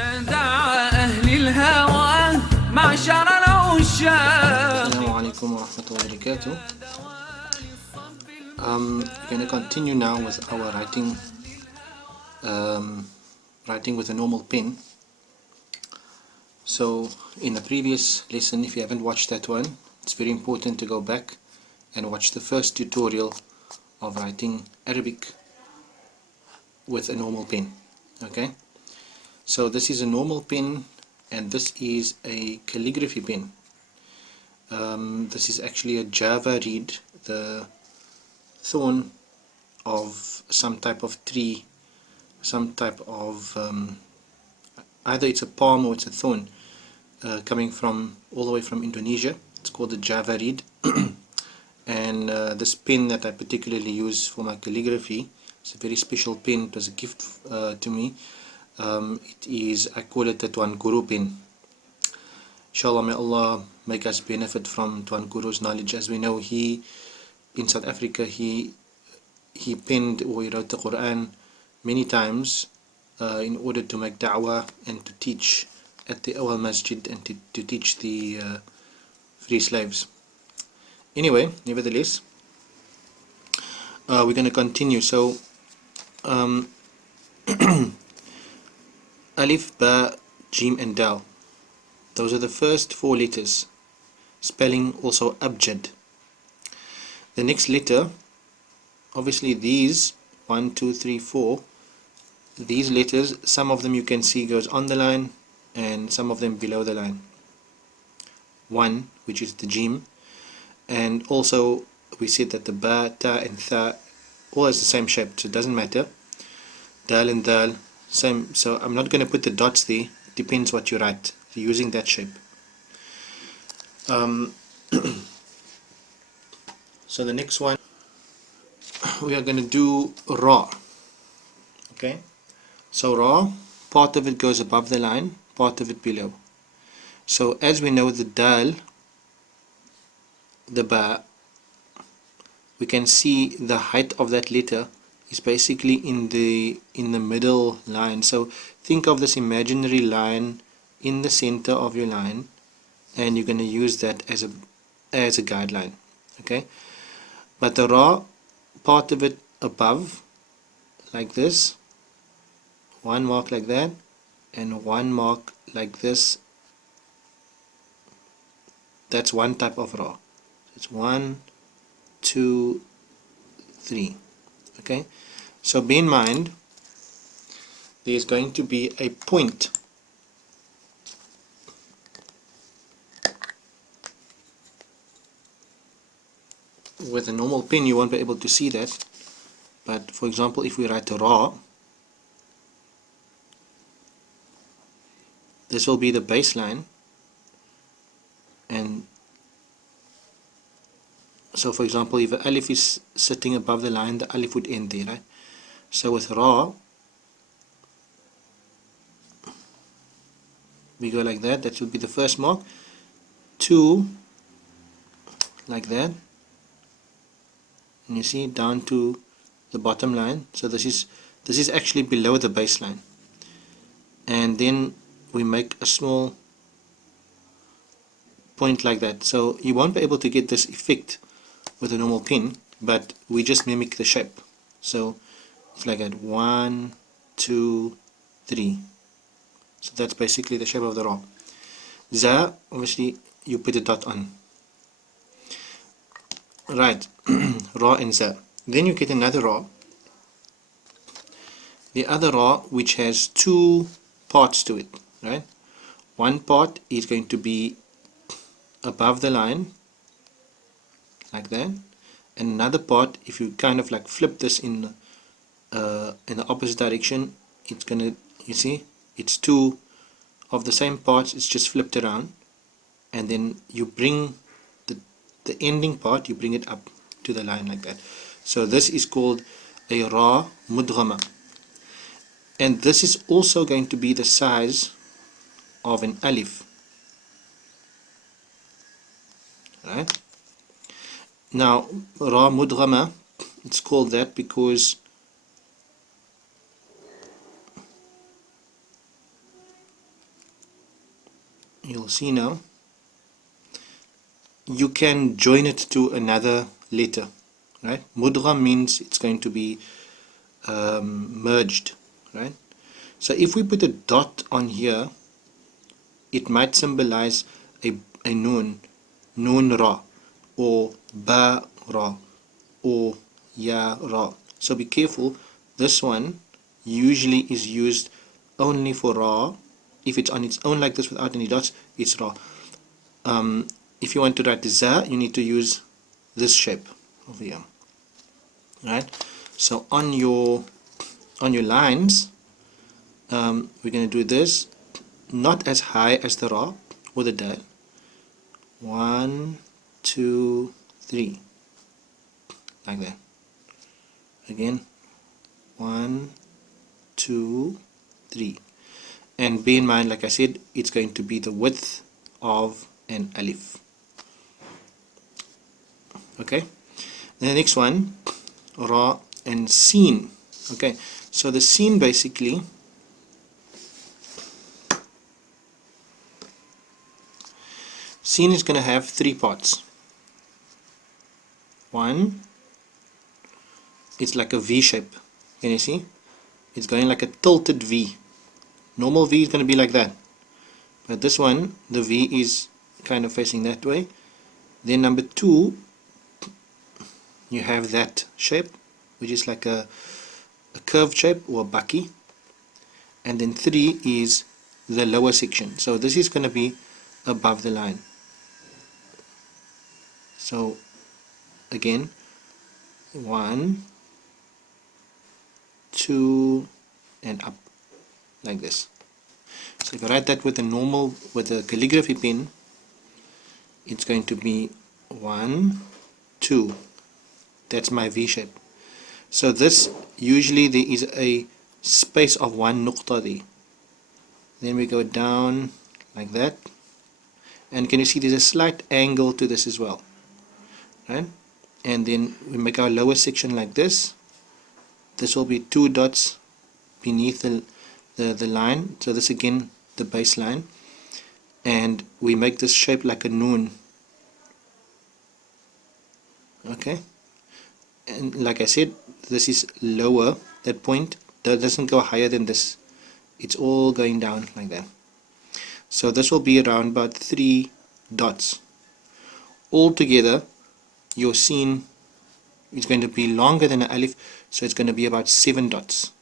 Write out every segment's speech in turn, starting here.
Assalamu alaikum wa rahmatullahi wa barakatuh. We're going to continue now with our writing with a normal pen. So in the previous lesson, if you haven't watched that one, it's very important to go back and watch the first tutorial of writing Arabic with a normal pen. Okay, so this is a normal pen and this is a calligraphy pen. This is actually a Java reed, the thorn of some type of tree, some type of either it's a palm or it's a thorn, coming from all the way from Indonesia. It's called the Java reed. And this pen that I particularly use for my calligraphy, it's a very special pen. It was a gift to me. I call it the Tuan Guru pen. Inshallah, may Allah make us benefit from Tuan Guru's knowledge. As we know, he in South Africa he penned or he wrote the Quran many times in order to make da'wah and to teach at the Awal Masjid and to teach the free slaves. Anyway, nevertheless, we're going to continue. So Alif, Ba, Jim and Dal, those are the first four letters. Spelling also abjad. The next letter, obviously these 1, 2, 3, 4, these letters, some of them you can see goes on the line and some of them below the line. 1, which is the Jim, and also we said that the Ba, Ta and Tha all has the same shape, so it doesn't matter. Dal and Dal, same. So I'm not going to put the dots there, it depends what you write, you're using that shape. So the next one, we are going to do Ra. Okay, so Ra, part of it goes above the line, part of it below. So as we know, the Dal, the Ba, we can see the height of that letter is basically in the middle line. So think of this imaginary line in the center of your line, and you're going to use that as a guideline. Okay, but the Ra, part of it above, like this, one mark like that, and one mark like this. That's one type of Ra. It's 1, 2, 3. Okay, so bear in mind there's going to be a point with a normal pen. You won't be able to see that, but for example, if we write a Ra, this will be the baseline, and so for example, if the Alif is sitting above the line, the Alif would end there, right? So with Ra, we go like that. That would be the first mark. 2, like that, and you see down to the bottom line. So this is actually below the baseline, and then we make a small point like that. So you won't be able to get this effect with a normal pen, but we just mimic the shape. So it's like that, 1, 2, 3. So that's basically the shape of the Ra. Za, obviously you put a dot on. Right, Ra and Za. Then you get another Ra. The other Ra, which has two parts to it, right? One part is going to be above the line, like that, and another part, if you kind of like flip this in the opposite direction, it's gonna, you see, it's two of the same parts, it's just flipped around, and then you bring the ending part, you bring it up to the line like that. So this is called a Ra Mudghama, and this is also going to be the size of an Alif, right? Now Ra Mudghama, it's called that because you'll see now, you can join it to another letter, right? Mudgham means it's going to be merged, right? So if we put a dot on here, it might symbolize a noon, noon ra, or ba ra, or ya ra. So be careful. This one usually is used only for ra. If it's on its own like this without any dots, it's ra. If you want to write the za, you need to use this shape over here, right? So on your lines, we're going to do this not as high as the ra or the dal. 1, 2, 3, like that. Again, 1, 2, 3, and bear in mind, like I said, it's going to be the width of an alif. Okay, then the next one, ra and sin. Okay, so the sin basically sin is going to have 3 parts. One, it's like a V shape. Can you see? It's going like a tilted V. Normal V is going to be like that, but this one, the V is kind of facing that way. Then number 2, you have that shape, which is like a curved shape or a baki. And then 3 is the lower section. So this is going to be above the line. So again, 1, 2, and up, like this. So if I write that with a calligraphy pen, it's going to be 1, 2. That's my V shape. So this, usually there is a space of 1 nuqta there. Then we go down like that, and can you see there's a slight angle to this as well, right? And then we make our lower section like this. This will be 2 dots beneath the line. So this again, the baseline, and we make this shape like a noon. Okay, and like I said, this is lower. That point that doesn't go higher than this. It's all going down like that. So this will be around about 3 dots. Altogether, your scene is going to be longer than an alif, so it's going to be about 7 dots.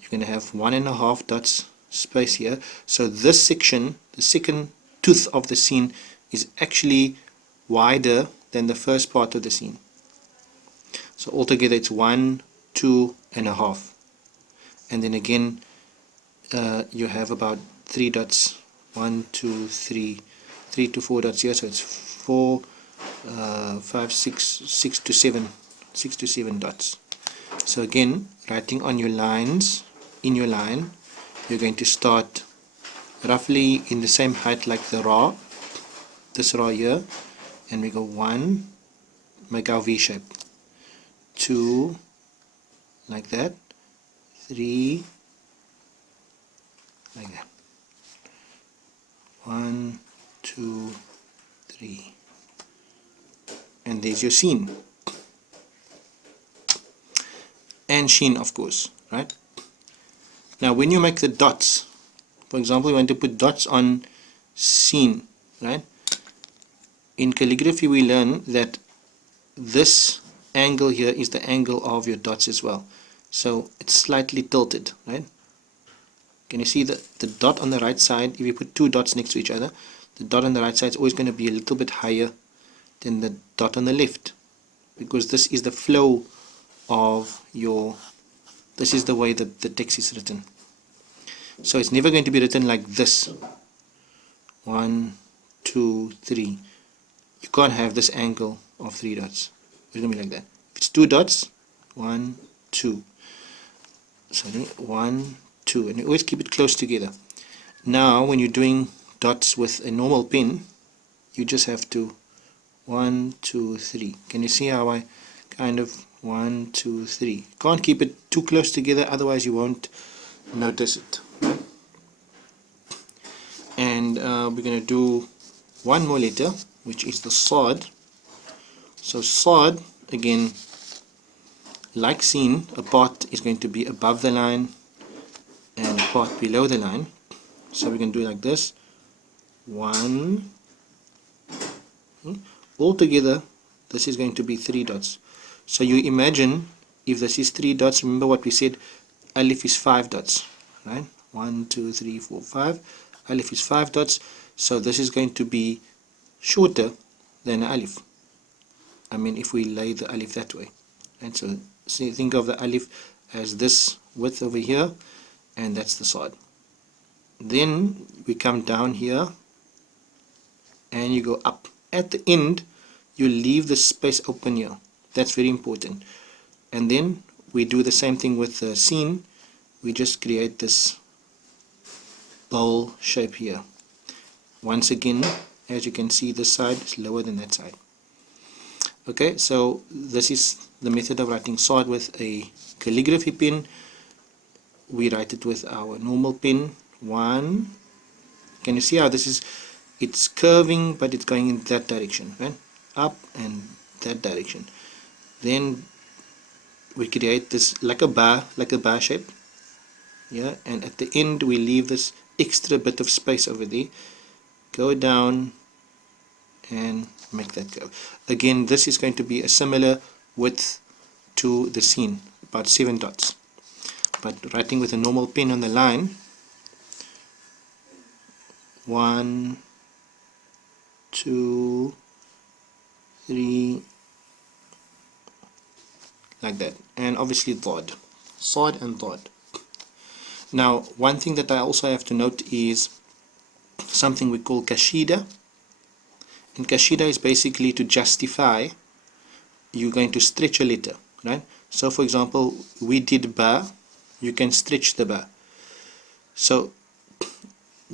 You're going to have 1.5 dots space here. So this section, the second tooth of the scene, is actually wider than the first part of the scene. So altogether it's 1, 2.5, and then again you have about 3 dots. 1, 2, 3, 3 to 4 dots here. So it's 4, 5, 6 to 7 dots. So again, writing on your lines, in your line, you're going to start roughly in the same height like the ra, this ra here, and we go 1, make our V shape, 2, like that, 3, like that, 1, 2, 3, and there's your scene. And sheen, of course, right? Now when you make the dots, for example, you want to put dots on scene, right? In calligraphy we learn that this angle here is the angle of your dots as well. So it's slightly tilted, right? Can you see the dot on the right side? If you put 2 dots next to each other, the dot on the right side is always going to be a little bit higher than the dot on the left, because this is the flow of your, this is the way that the text is written. So it's never going to be written like this, 1, 2, 3. You can't have this angle of 3 dots. It's going to be like that. If it's 2 dots, 1, 2. Sorry, 1, 2. And you always keep it close together. Now when you're doing dots with a normal pen, you just have to 1, 2, 3. Can you see how I kind of 1, 2, 3. Can't keep it too close together, otherwise you won't notice it. and we're going to do one more letter, which is the Sod. So Sod, again, like seen, a part is going to be above the line and a part below the line. So we're going to do it like this. One. Altogether, this is going to be 3 dots. So you imagine, if this is 3 dots, remember what we said, Alif is 5 dots, right? 1, 2, 3, 4, 5. Alif is 5 dots. So this is going to be shorter than Alif. I mean, if we lay the Alif that way. And so think of the Alif as this width over here, and that's the Sod. Then we come down here and you go up. At the end, you leave the space open here. That's very important. And then we do the same thing with the Sin. We just create this bowl shape here. Once again, as you can see, this side is lower than that side. Okay, so this is the method of writing Sod with a calligraphy pen. We write it with our normal pen. One. Can you see how this is? It's curving, but it's going in that direction, right? Up and that direction. Then we create this like a bar shape. Yeah, and at the end we leave this extra bit of space over there. Go down and make that go. Again, this is going to be a similar width to the Sin, about 7 dots. But writing with a normal pen on the line, 1, 2, 3, like that. And obviously Daawd, Sod and Daawd. Now, one thing that I also have to note is something we call Kishida. And Kishida is basically to justify you're going to stretch a letter, right? So for example, we did ba, you can stretch the ba. So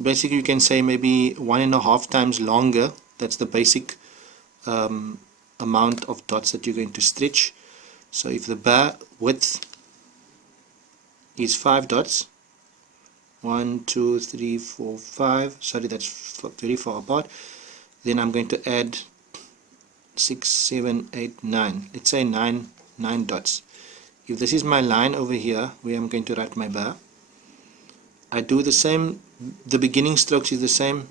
basically you can say maybe 1.5 times longer. That's the basic amount of dots that you're going to stretch. So if the ba width is 5 dots, 1, 2, 3, 4, 5, sorry, that's very far apart, then I'm going to add 6, 7, 8, 9. Let's say 9 dots. If this is my line over here where I'm going to write my ba, I do the same. The beginning strokes is the same,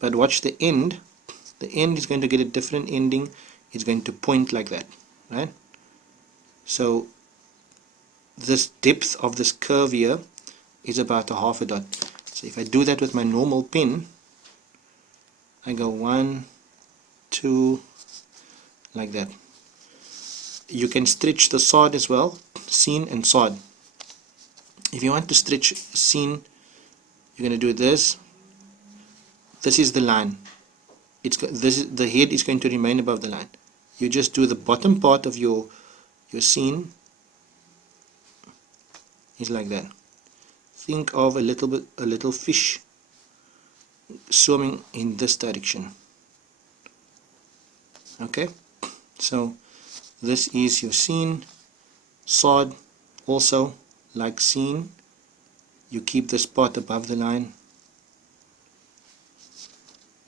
but watch the end. The end is going to get a different ending. It's going to point like that, right? So this depth of this curve here is about a half a dot. So if I do that with my normal pen, I go 1, 2, like that. You can stretch the Sod as well, Sin and Sod. If you want to stretch Sin, you're going to do this. This is the line. The head is going to remain above the line. You just do the bottom part of your Sin is like that. Think of a little fish swimming in this direction. Okay, so this is your Sin. Sod also, like Sin, you keep this part above the line,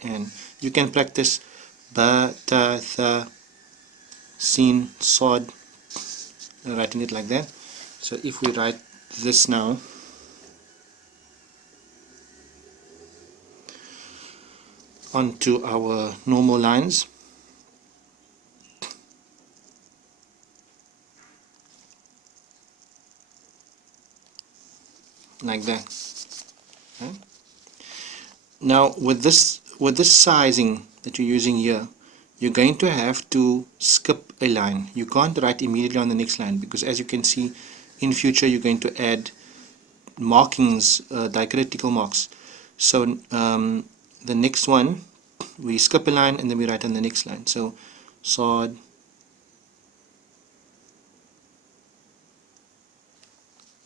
and you can practice ba, ta, tha, Sin, Sod, writing it like that. So if we write this now, onto our normal lines, like that. Okay. Now with this sizing that you're using here, you're going to have to skip a line. You can't write immediately on the next line, because as you can see, in future you're going to add markings, diacritical marks. So the next one, we skip a line and then we write on the next line. So Sod,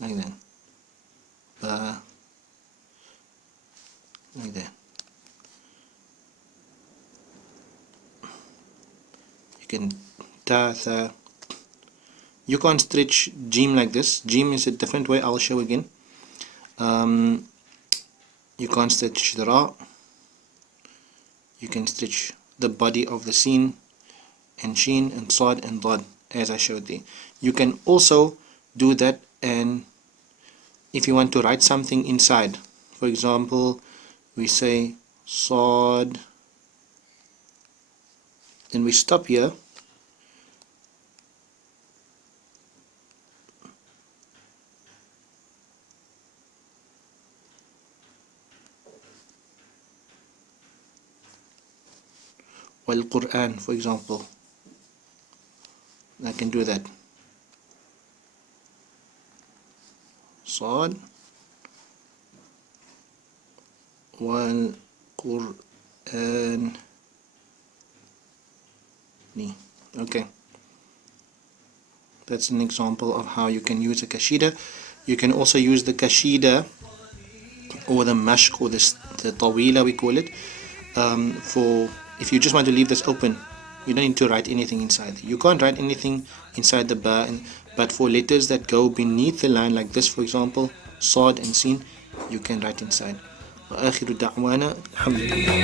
like that, ba, like that. You can ta, tha. You can't stretch Jim like this. Jim is a different way, I'll show again. You can't stretch the ra. You can stretch the body of the sin and sheen and sad and dad, as I showed there. You can also do that, and if you want to write something inside, for example, we say sad, then we stop here, while Quran, for example, I can do that. Sad wal Quran. Okay, that's an example of how you can use a Kishida. You can also use the Kishida or the Mashq or the Tawila, we call it, for if you just want to leave this open. You don't need to write anything inside. You can't write anything inside the ba, but for letters that go beneath the line, like this, for example, Sad and Sin, you can write inside. وآخر دعوانا الحمد لله.